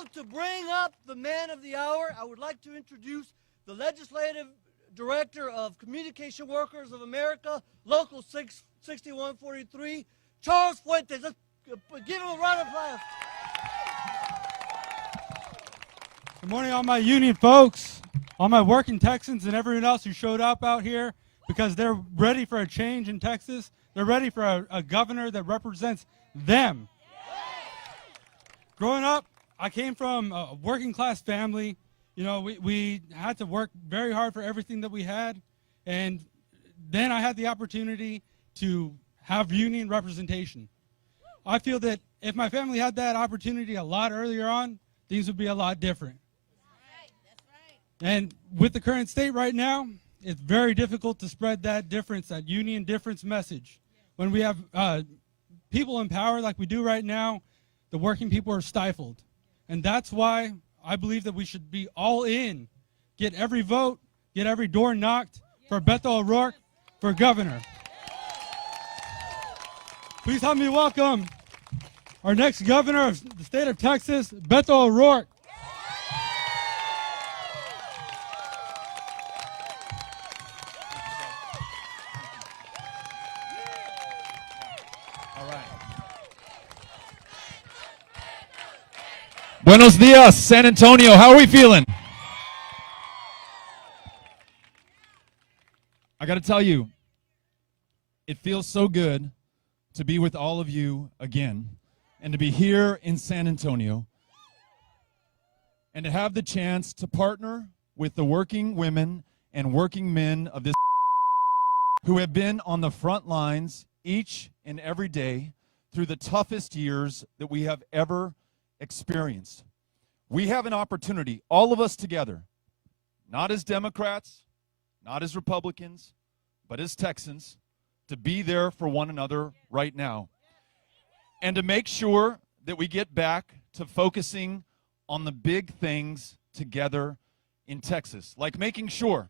Now to bring up the man of the hour, I would like to introduce the Legislative Director of Communication Workers of America, Local 6143, Charles Fuentes. Let's give him a round of applause. Good morning, all my union folks, all my working Texans, and everyone else who showed up out here because they're ready for a change in Texas. They're ready for a governor that represents them. Growing up, I came from a working class family. You know, we had to work very hard for everything that we had. And then I had the opportunity to have union representation. I feel that if my family had that opportunity a lot earlier on, things would be a lot different. That's right. And with the current state right now, it's very difficult to spread that difference, that union difference message. When we have people in power like we do right now, the working people are stifled. And that's why I believe that we should be all in, get every vote, get every door knocked for Beto O'Rourke for governor. Please help me welcome our next governor of the state of Texas, Beto O'Rourke. Buenos dias, San Antonio. How are we feeling? I got to tell you, it feels so good to be with all of you again and to be here in San Antonio and to have the chance to partner with the working women and working men of this who have been on the front lines each and every day through the toughest years that we have ever experienced. We have an opportunity, all of us together, not as Democrats, not as Republicans, but as Texans, to be there for one another right now and to make sure that we get back to focusing on the big things together in Texas, like making sure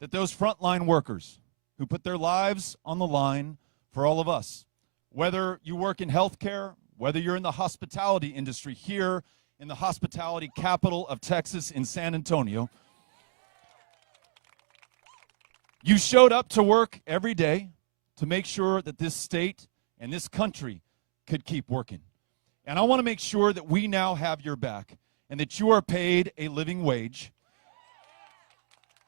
that those frontline workers who put their lives on the line for all of us, whether you work in healthcare, whether you're in the hospitality industry here in the hospitality capital of Texas in San Antonio, you showed up to work every day to make sure that this state and this country could keep working. And I want to make sure that we now have your back and that you are paid a living wage,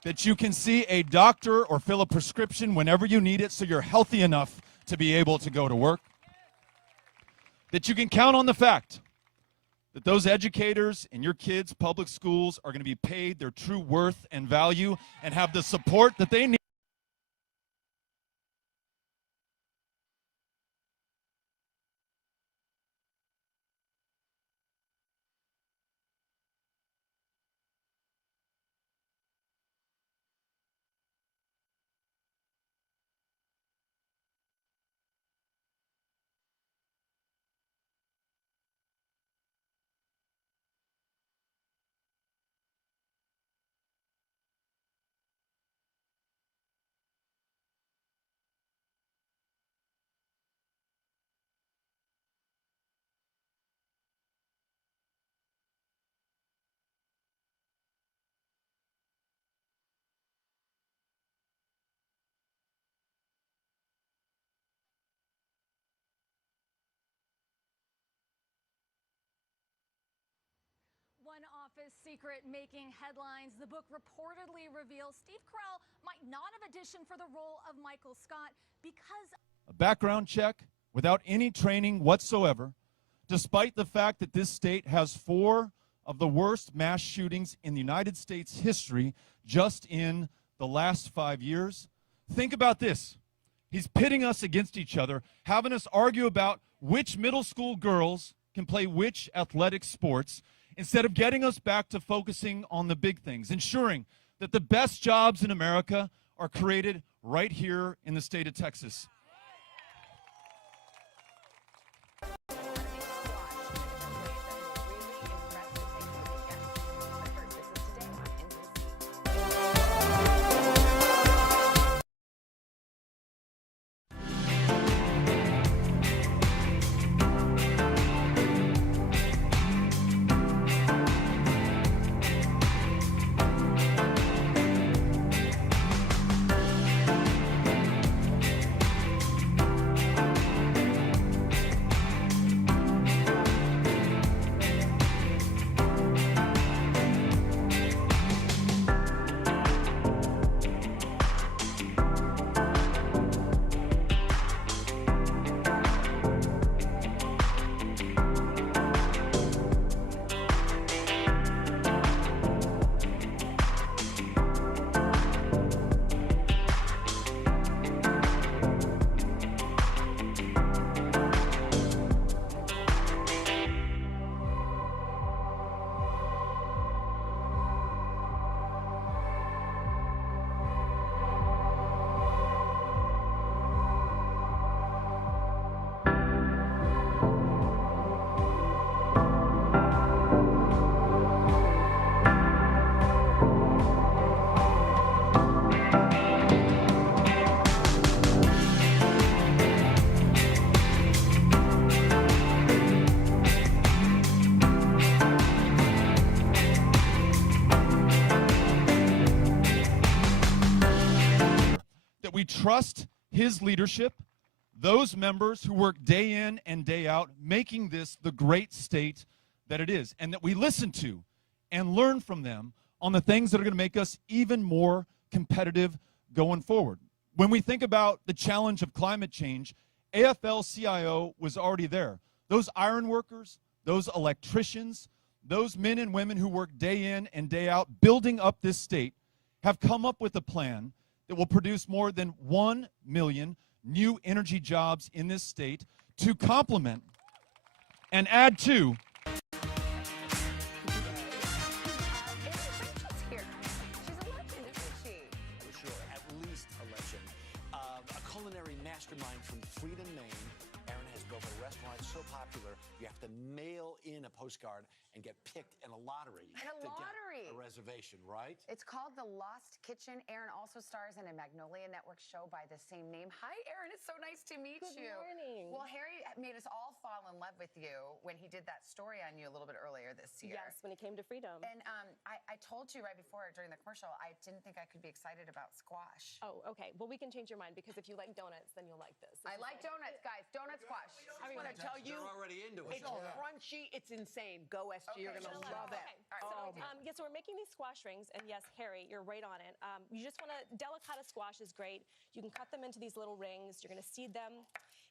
that you can see a doctor or fill a prescription whenever you need it so you're healthy enough to be able to go to work, that you can count on the fact that those educators in your kids' public schools are going to be paid their true worth and value and have the support that they need. One office secret making headlines. The book reportedly reveals Steve Carell might not have auditioned for the role of Michael Scott because a background check without any training whatsoever, despite the fact that this state has 4 of the worst mass shootings in the United States history just in the last 5 years. Think about this. He's pitting us against each other, having us argue about which middle school girls can play which athletic sports, instead of getting us back to focusing on the big things, ensuring that the best jobs in America are created right here in the state of Texas. trust his leadership, those members who work day in and day out, making this the great state that it is, and that we listen to and learn from them on the things that are going to make us even more competitive going forward. When we think about the challenge of climate change, AFL-CIO was already there. Those iron workers, those electricians, those men and women who work day in and day out building up this state have come up with a plan that will produce more than 1 million new energy jobs in this state to complement and add to. Here. She's a legend, isn't she? For sure, at least a legend. A culinary mastermind from Freedom, Maine. Erin has built a restaurant so popular, you have to mail in a postcard and get picked in a lottery. In a lottery. To get a reservation, right? It's called The Lost Kitchen. Erin also stars in a Magnolia Network show by the same name. Hi, Erin. It's so nice to meet you. Good morning. Well, Harry made us all fall in love with you when he did that story on you a little bit earlier this year. Yes, when it came to Freedom. And I told you right before during the commercial, I didn't think I could be excited about squash. Oh, okay. Well, we can change your mind because if you like donuts, then you'll like this. I like donuts, guys. Donut squash. I'm going to tell you, They're already into it. it's crunchy, it's insane. Go, SG, you're going to Okay, love it. okay. All right, so Yeah, so we're making these squash rings, and yes, Harry, you're right on it. You just want to, delicata squash is great. You can cut them into these little rings. You're going to seed them.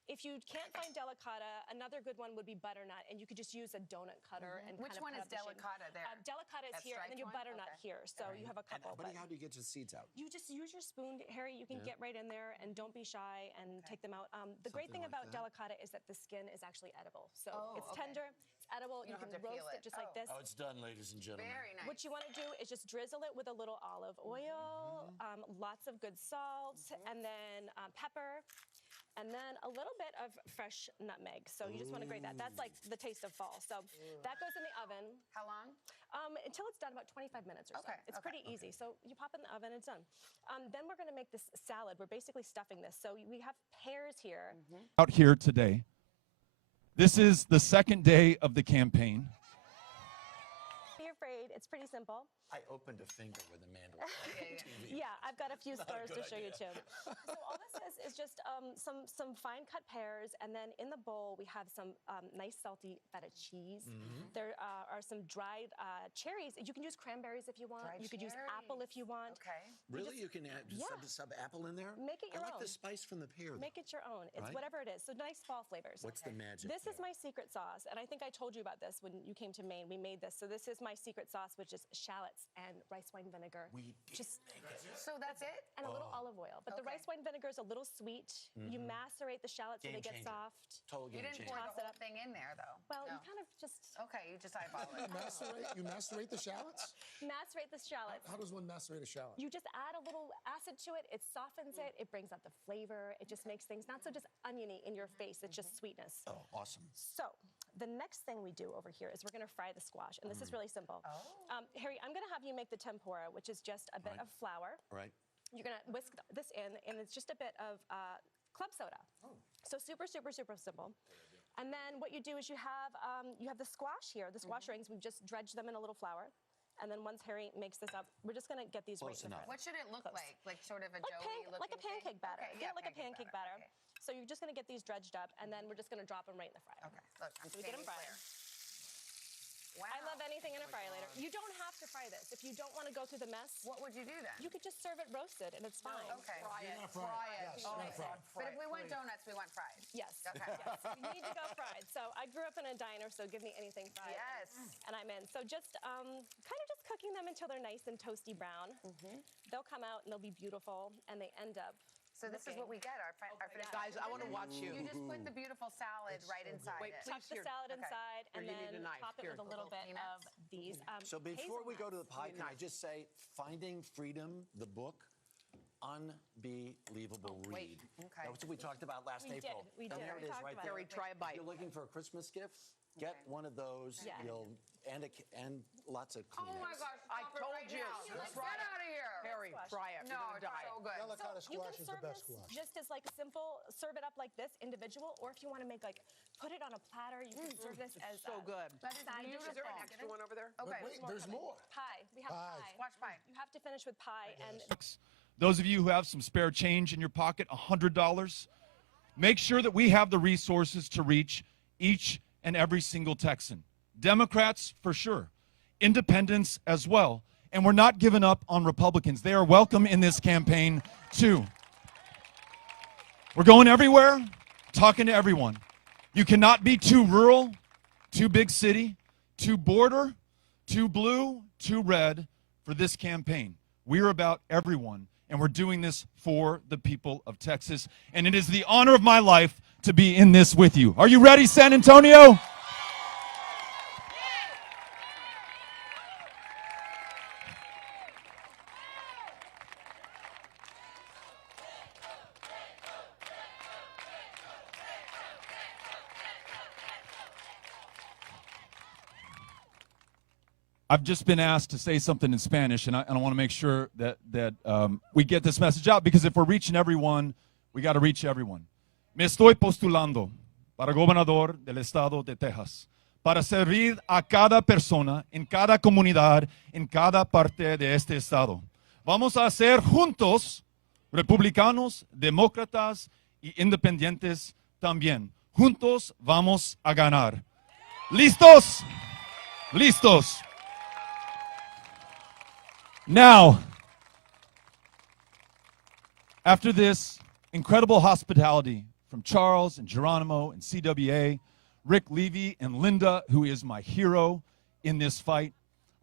If you can't find delicata, another good one would be butternut, and you could just use a donut cutter and Which kind of one is cut up the shape. delicata there? Delicata is That here, and then your striped one? butternut Okay. here. So you have a couple. Buddy, how do you get your seeds out? You just use your spoon, Harry. You can get right in there and don't be shy and take them out. The great thing Something like about that. delicata is that the skin is actually edible. So Oh, it's okay. tender, it's edible. You don't can have to peel roast it. it just like Oh. this. Oh, it's done, ladies and gentlemen. Very nice. What you want to do is just drizzle it with a little olive oil, lots of good salt, and then pepper, and then a little bit of fresh nutmeg. So you just want to grate that. That's like the taste of fall. So that goes in the oven How long? until it's done, about 25 minutes or so. Okay, It's okay, pretty easy. So you pop it in the oven, it's done. Then we're going to make this salad. We're basically stuffing this. So we have pears here. Out here today. This is the second day of the campaign. Be afraid. It's pretty simple. I opened a finger with a mandolin. Yeah, I've got a few stars to show you too. So all this is just some fine cut pears, and then in the bowl we have some nice salty feta cheese. There are some dried cherries. You can use cranberries if you want. Dried You could use apple if you want. Okay. Really? You can add Yeah. sub apple in there? Make it your I like own. the spice from the pear. Make it your own. It's Right? whatever it is. So nice fall flavors. What's the magic? This is there? my secret sauce, and I think I told you about this when you came to Maine. We made this. So this is my secret sauce, which is shallots and rice wine vinegar. We did just make it. So that's it? and a little olive oil. But the Okay. rice wine vinegar is a little sweet. You macerate the shallots so Game they get changer. soft. Total You game didn't changer. pour the Toss it whole up. thing in there, though. Well, No. you kind of just Okay, you just eyeball it. You macerate the shallots? macerate the shallots. How does one macerate a shallot? You just add a little acid to it. It softens it. It brings out the flavor. It just makes things not so just oniony in your face. It's just sweetness. Oh, awesome. So the next thing we do over here is we're going to fry the squash, and this is really simple. Harry, I'm going to have you make the tempura, which is just a bit Right. of flour. All right. You're going to whisk this in, and it's just a bit of club soda. So super, super, super simple. And then what you do is you have the squash here, the squash rings. We've just dredged them in a little flour. And then once Harry makes this up, we're just going to get these Close right in the enough. fry. What should it look Close. like? Like sort of a Like, doughy looking like a pancake thing? batter. Okay, Yeah, like a pancake batter. Okay. So you're just going to get these dredged up, and then we're just going to drop them right in the fryer. Okay, look, I'm So we get them standing fried. clear. Wow. I love anything in a fryer later. You don't have to fry this. If you don't want to go through the mess, What would you do then? you could just serve it roasted, and it's fine. Okay. You're gonna fry it. Yes, you're gonna fry it. But if we want donuts, we want fried. Yes. Okay. Yes. You need to go fried. So I grew up in a diner, so give me anything fried. Yes. And I'm in. So just kind of just cooking them until they're nice and toasty brown. They'll come out and they'll be beautiful, and they end up. So this is what we get, our finished Guys, I want to watch you. You just put the beautiful salad right inside Wait, it. please. Tuck the Here. salad Okay. inside, and Here, you need then a knife. top it Here. with a little bit Peanuts. of these. So before we go to the pie, can I Nice. just say, Finding Freedom, the book, unbelievable read. Okay. That's what we talked about last We did, April. we And did. there We it is talked right about there. Harry, try a bite. If you're looking for a Christmas gift, get one of those. Yeah. And lots of Oh Kleenex. my gosh, I stop it told right you. now. Get Get it. out of here. Harry, try it. No, You're it's gonna die. so good. Delicata You squash can is the serve best this squash. just as like simple, serve it up like this, individual, or if you want to make like, put it on a platter, you can serve this as So good. That is side dish Is there an beautiful. extra one over there? But Okay. wait, there's more. pie. We have Pie. pie. Squash pie. You have to finish with pie, and those of you who have some spare change in your pocket, $100, make sure that we have the resources to reach each and every single Texan. Democrats, for sure. Independents as well. And we're not giving up on Republicans. They are welcome in this campaign, too. We're going everywhere, talking to everyone. You cannot be too rural, too big city, too border, too blue, too red for this campaign. We're about everyone, and we're doing this for the people of Texas. And it is the honor of my life to be in this with you. Are you ready, San Antonio? I've just been asked to say something in Spanish, and I want to make sure that we get this message out, because if we're reaching everyone, we got to reach everyone. Me estoy postulando para gobernador del estado de Texas, para servir a cada persona, en cada comunidad, en cada parte de este estado. Vamos a hacer juntos, republicanos, demócratas y independientes también. Juntos vamos a ganar. ¿Listos? ¿Listos? Now, after this incredible hospitality from Charles and Geronimo and CWA, Rick Levy and Linda, who is my hero in this fight,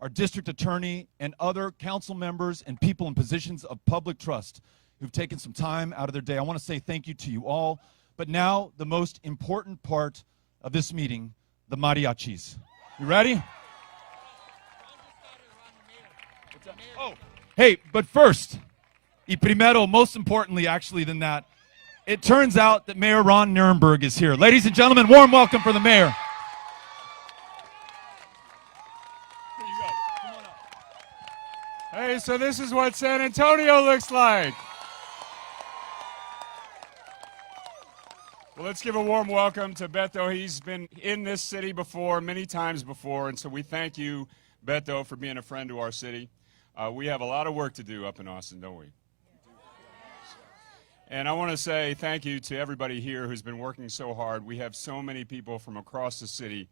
our district attorney and other council members and people in positions of public trust who've taken some time out of their day, I want to say thank you to you all. But now, the most important part of this meeting, the mariachis. You ready? Oh, hey, but first, y primero, most importantly, actually, than that, it turns out that Mayor Ron Nirenberg is here. Ladies and gentlemen, warm welcome for the mayor. Hey, so this is what San Antonio looks like. Well, let's give a warm welcome to Beto. He's been in this city before, many times before, and so we thank you, Beto, for being a friend to our city. We have a lot of work to do up in Austin, don't we? And I want to say thank you to everybody here who's been working so hard. We have so many people from across the city,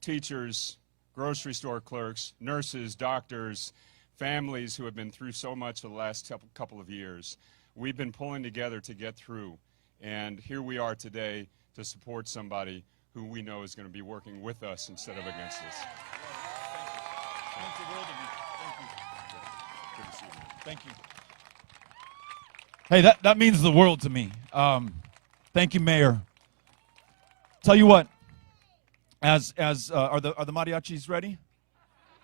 teachers, grocery store clerks, nurses, doctors, families who have been through so much for the last couple of years. We've been pulling together to get through, and here we are today to support somebody who we know is going to be working with us instead of against us. Thank you. Hey, that means the world to me. Thank you, Mayor. Tell you what, are the mariachis ready?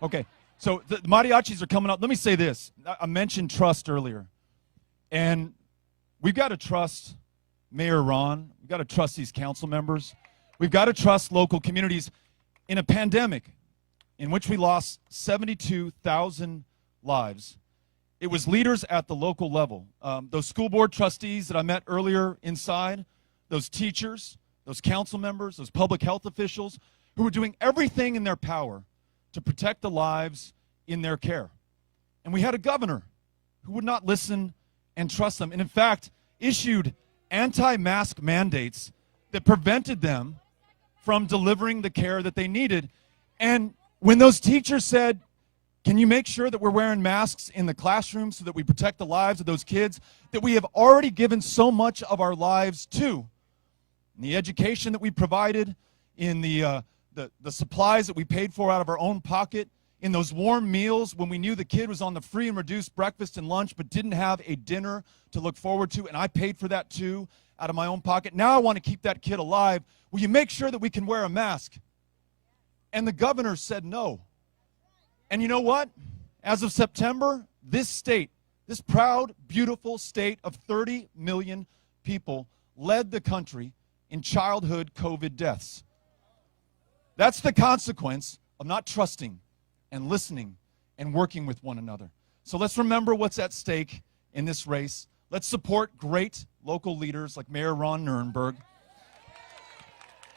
Okay, so the mariachis are coming up. Let me say this. I mentioned trust earlier, and we've got to trust Mayor Ron. We've got to trust these council members. We've got to trust local communities in a pandemic in which we lost 72,000 lives. It was leaders at the local level, those school board trustees that I met earlier inside, those teachers, those council members, those public health officials who were doing everything in their power to protect the lives in their care. And we had a governor who would not listen and trust them, and in fact, issued anti-mask mandates that prevented them from delivering the care that they needed. And when those teachers said, can you make sure that we're wearing masks in the classroom so that we protect the lives of those kids that we have already given so much of our lives to? In the education that we provided, in the supplies that we paid for out of our own pocket, in those warm meals when we knew the kid was on the free and reduced breakfast and lunch but didn't have a dinner to look forward to, and I paid for that too out of my own pocket. Now I want to keep that kid alive. Will you make sure that we can wear a mask? And the governor said no. And you know what? As of September, this state, this proud, beautiful state of 30 million people, led the country in childhood COVID deaths. That's the consequence of not trusting and listening and working with one another. So let's remember what's at stake in this race. Let's support great local leaders like Mayor Ron Nirenberg.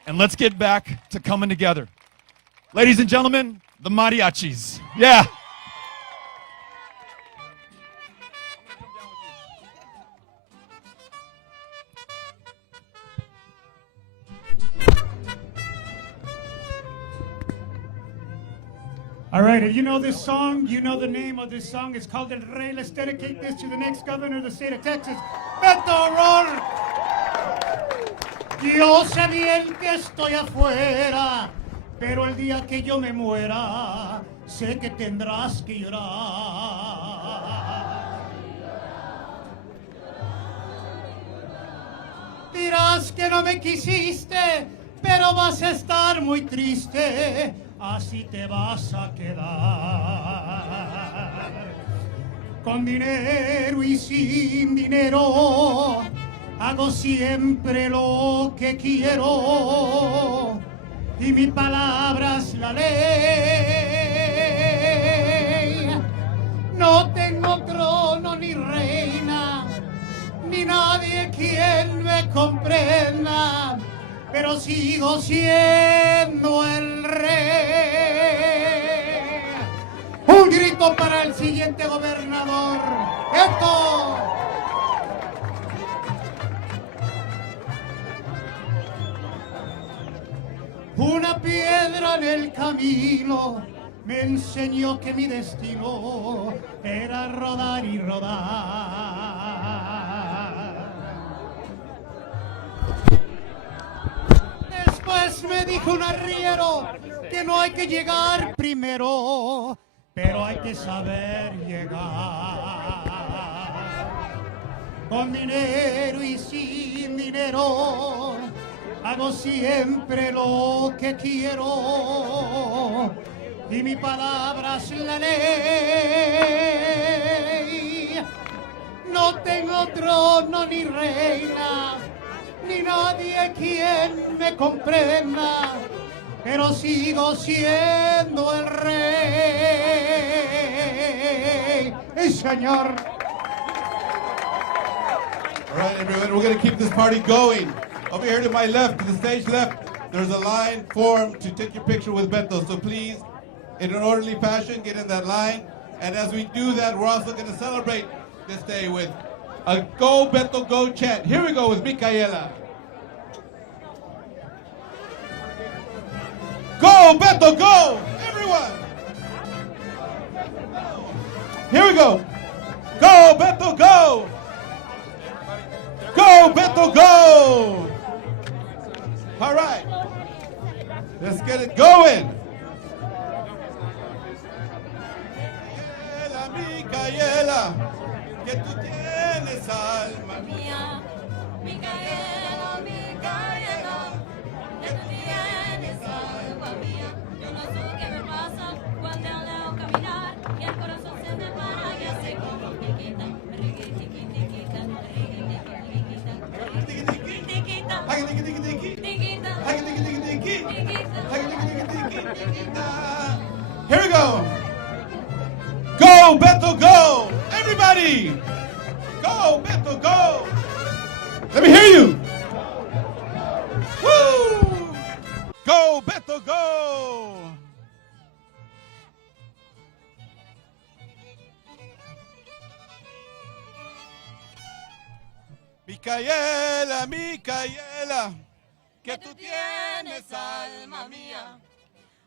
And let's get back to coming together. Ladies and gentlemen, the mariachis. Yeah. All right, if you know this song, you know the name of this song. It's called El Rey. Let's dedicate this to the next governor of the state of Texas, Beto O'Rourke. Yo sé bien que estoy afuera, pero el día que yo me muera, sé que tendrás que llorar. Dirás que no me quisiste, pero vas a estar muy triste, así te vas a quedar. Con dinero y sin dinero, hago siempre lo que quiero, y mi palabra es la ley. No tengo trono ni reina, ni nadie quien me comprenda, pero sigo siendo el rey. Un grito para el siguiente gobernador. ¡Esto! Una piedra en el camino me enseñó que mi destino era rodar y rodar. Después me dijo un arriero que no hay que llegar primero, pero hay que saber llegar. Con dinero y sin dinero, hago siempre lo que quiero, y mi palabra es la ley. No tengo trono ni reina, ni nadie quien me comprenda, pero sigo siendo el rey. ¡El señor! All right, everyone, we're going to keep this party going. Over here to my left, to the stage left, there's a line formed to take your picture with Beto. So please, in an orderly fashion, get in that line. And as we do that, we're also going to celebrate this day with a Go Beto Go chant. Here we go with Micaela. Go Beto Go! Everyone! Here we go. Go Beto Go! Go Beto Go! All right, let's get it going. Micaela, que tú tienes alma mía. Micaela, Micaela, que tú tienes alma mía. Yo no sé qué me pasa cuando leo caminar y el corazón se me para y así como tiquita, riquitiquitiquita, Here we go. Go, Beto, go. Everybody. Go, Beto, go. Let me hear you. Woo. Go, Beto, go. Micaela, Micaela, que tú tienes alma mía.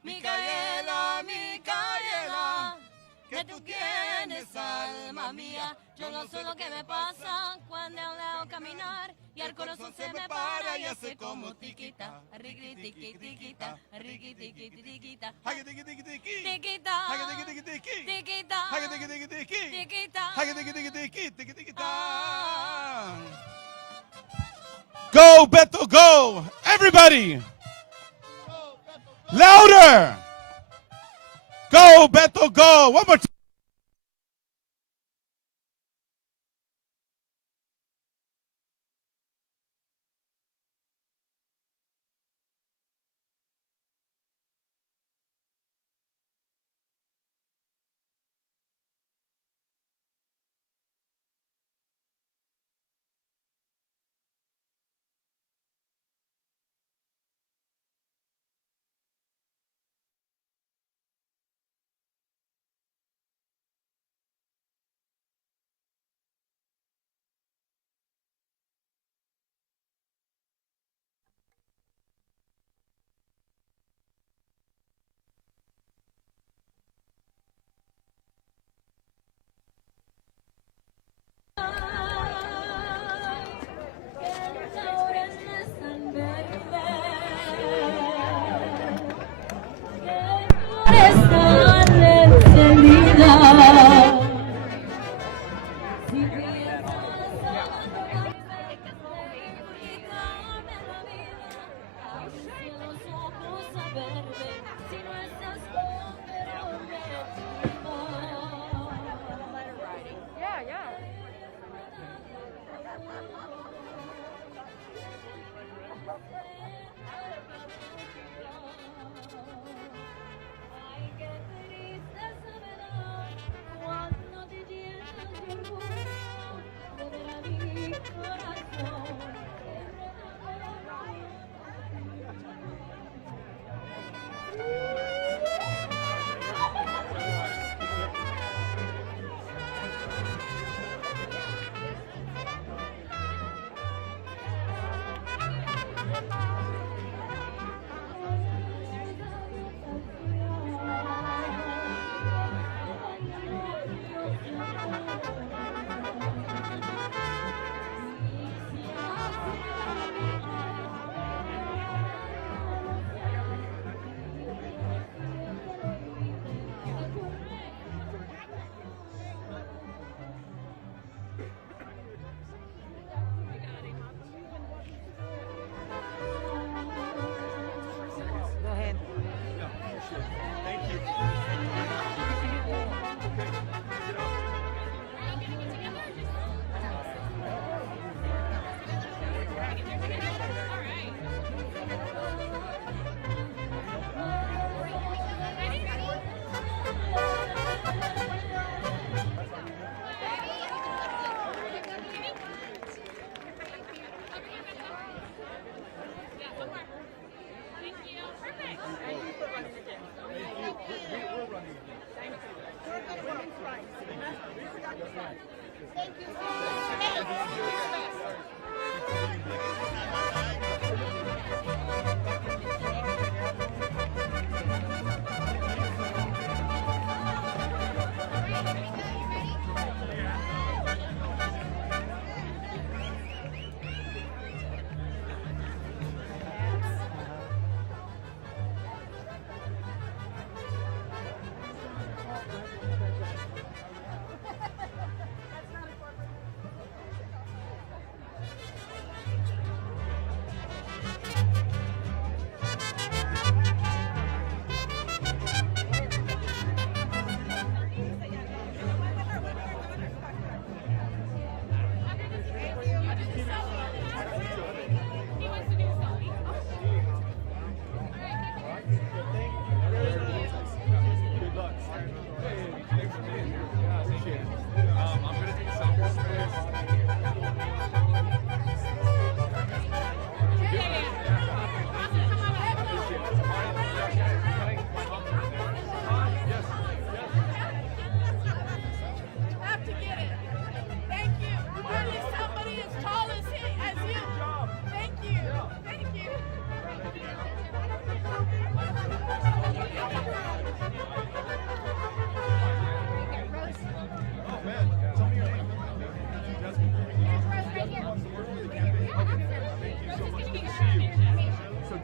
Micaela, Micaela, que tú tienes alma mía. Yo no sé lo que me pasa cuando leo caminar y el corazón se me para y hace como tiquita, riquitiquitiquita, riquitiquitiquita, tiquita, tiquita. Go, Beto, go. Everybody. Louder. Go, Beto, go. One more time.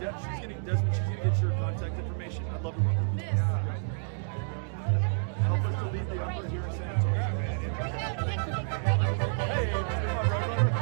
Desmond, she's gonna get your contact information. I'd love to work with you. Help us to lead the effort here in San Antonio. Hey, Mr. Roadrunner.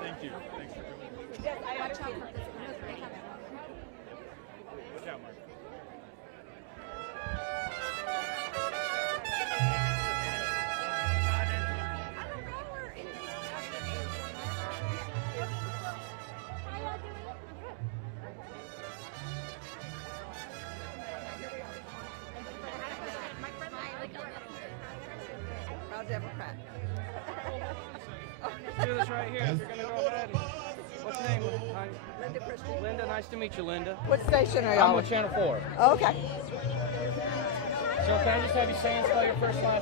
Thank you. Thanks for doing this. Yes, I understand. Look out, Mark. Proud Democrat. Let's do this right here. If you're going to go ahead. What's your name? Linda Christian. Linda, nice to meet you, Linda. What station are I'm y'all with Channel 4. Okay. So can I just have you say and spell your first last